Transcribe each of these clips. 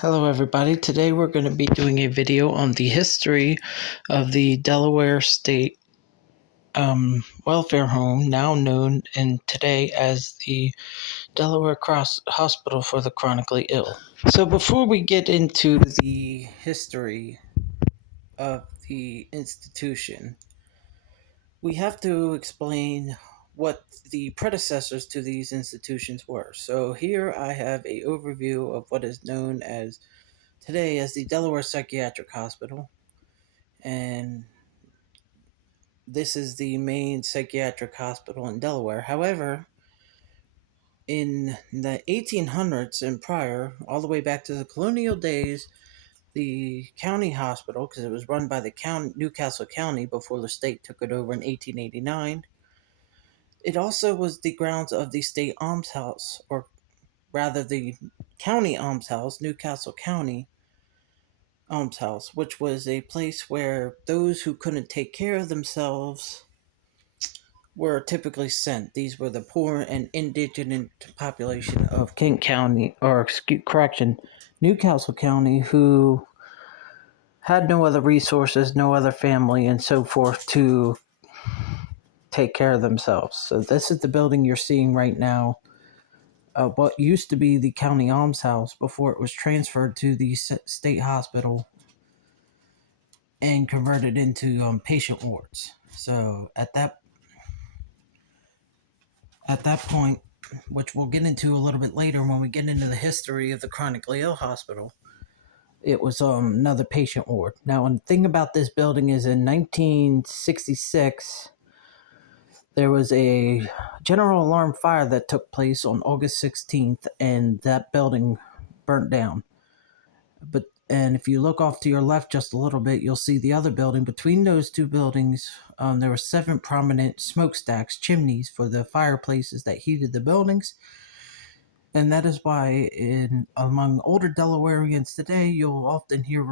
Hello everybody, today we're going to be doing a video on the history of the Delaware State Welfare Home, now known today as the Delaware Cross Hospital for the Chronically Ill. So before we get into the history of the institution, we have to explain what the predecessors to these institutions were. So here I have an overview of what is known as today as the Delaware Psychiatric Hospital, and this is the main psychiatric hospital in Delaware. However, in the 1800s and prior, all the way back to the colonial days, the county hospital, because it was run by the Newcastle County before the state took it over in 1889, it also was the grounds of the state almshouse, or rather the county almshouse, Newcastle County almshouse, which was a place where those who couldn't take care of themselves were typically sent. These were the poor and indigent population of Kent County, or Newcastle County, who had no other resources, no other family, and so forth to take care of themselves. So this is the building you're seeing right now, what used to be the county almshouse before it was transferred to the state hospital and converted into patient wards. So at that point, which we'll get into a little bit later when we get into the history of the chronically ill hospital, it was another patient ward. Now, one thing about this building is in 1966, there was a general alarm fire that took place on August 16th, and that building burnt down. And if you look off to your left just a little bit, you'll see the other building. Between those two buildings, there were 7 prominent smokestacks, chimneys, for the fireplaces that heated the buildings. And that is why among older Delawareans today, you'll often hear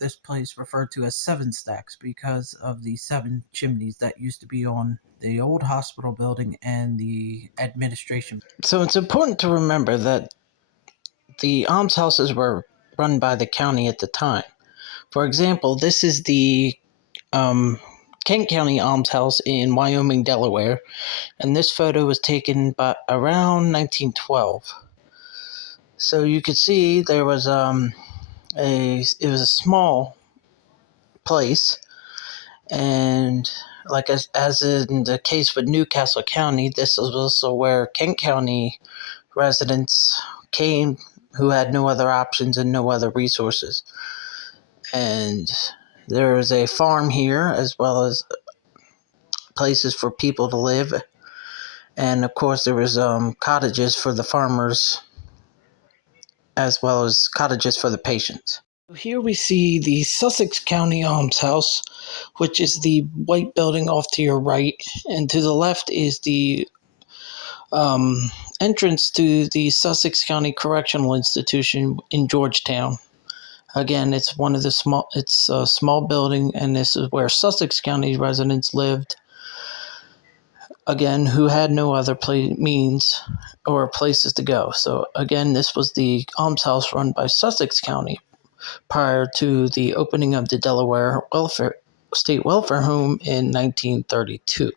this place referred to as 7 stacks, because of the 7 chimneys that used to be on the old hospital building and the administration. So it's important to remember that the almshouses were run by the county at the time. For example, this is the Kent County Almshouse in Wyoming, Delaware, and this photo was taken by around 1912. So you could see there was it was a small place, and like as in the case with Newcastle County, this is also where Kent County residents came who had no other options and no other resources. And there is a farm here, as well as places for people to live. And of course, there was cottages for the farmers, as well as cottages for the patients. Here we see the Sussex County Almshouse, which is the white building off to your right. And to the left is the entrance to the Sussex County Correctional Institution in Georgetown. Again, it's a small building, and this is where Sussex County residents lived, again, who had no other means or places to go. So again, this was the almshouse run by Sussex County prior to the opening of the Delaware State Welfare Home in 1932.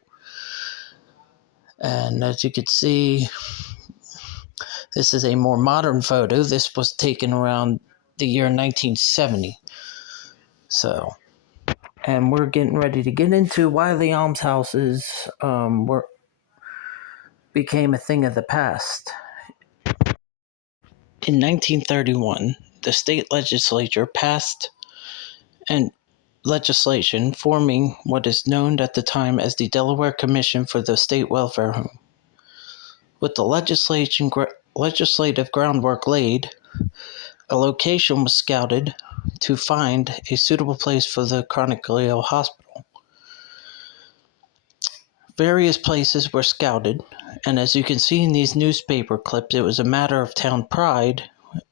And as you can see, this is a more modern photo. This was taken around the year 1970. So, and we're getting ready to get into why the almshouses became a thing of the past. In 1931, the state legislature passed legislation forming what is known at the time as the Delaware Commission for the State Welfare Home. With the legislative groundwork laid, a location was scouted to find a suitable place for the chronically ill hospital. Various places were scouted, and as you can see in these newspaper clips, it was a matter of town pride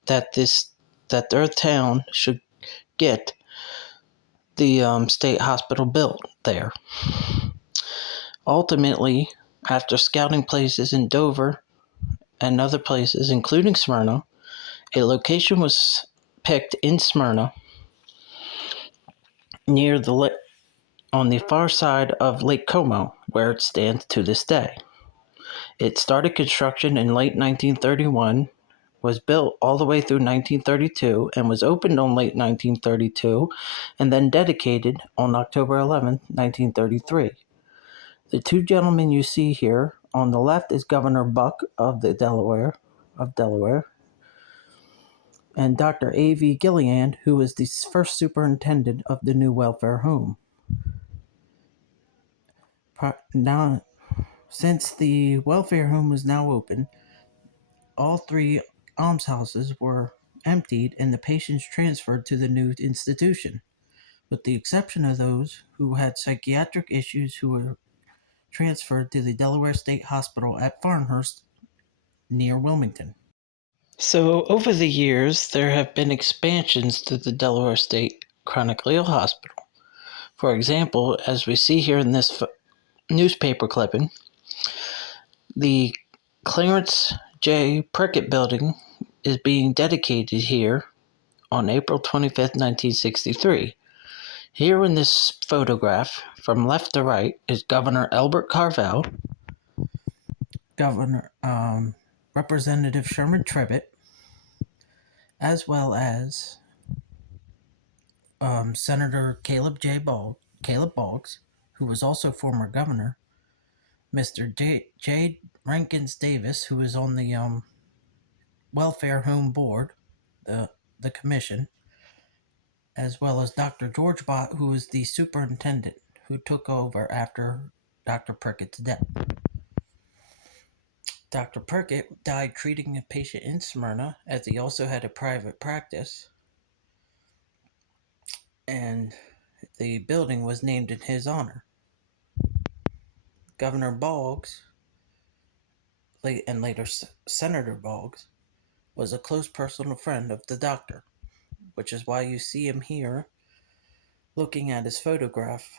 that their town should get the state hospital built there. Ultimately, after scouting places in Dover and other places, including Smyrna, a location was picked in Smyrna, near the on the far side of Lake Como, where it stands to this day. It started construction in late 1931, was built all the way through 1932, and was opened on late 1932, and then dedicated on October 11, 1933. The two gentlemen you see here on the left is Governor Buck of Delaware, and Dr. A.V. Gilliland, who was the first superintendent of the new welfare home. Now, since the welfare home was now open, all three almshouses were emptied and the patients transferred to the new institution, with the exception of those who had psychiatric issues who were transferred to the Delaware State Hospital at Farnhurst near Wilmington. So, over the years, there have been expansions to the Delaware State Chronically Ill Hospital. For example, as we see here in this newspaper clipping, the Clarence J. Prickett Building is being dedicated here on April 25th, 1963. Here in this photograph, from left to right, is Governor Elbert Carvel, Representative Sherman Tribbett, as well as Senator Caleb Boggs, who was also former governor, Mr. J. Rankins Davis, who is on the Welfare Home Board, the commission, as well as Dr. George Bott, who was the superintendent who took over after Dr. Prickett's death. Dr. Prickett died treating a patient in Smyrna, as he also had a private practice, and the building was named in his honor. Governor Boggs, and later Senator Boggs, was a close personal friend of the doctor, which is why you see him here looking at his photograph,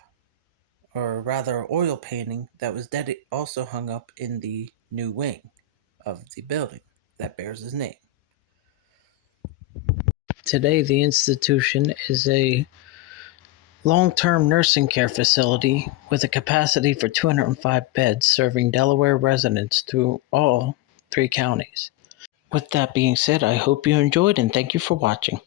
or rather oil painting, that was also hung up in the new wing of the building that bears his name. Today, the institution is a long-term nursing care facility with a capacity for 205 beds, serving Delaware residents through all three counties. With that being said, I hope you enjoyed and thank you for watching.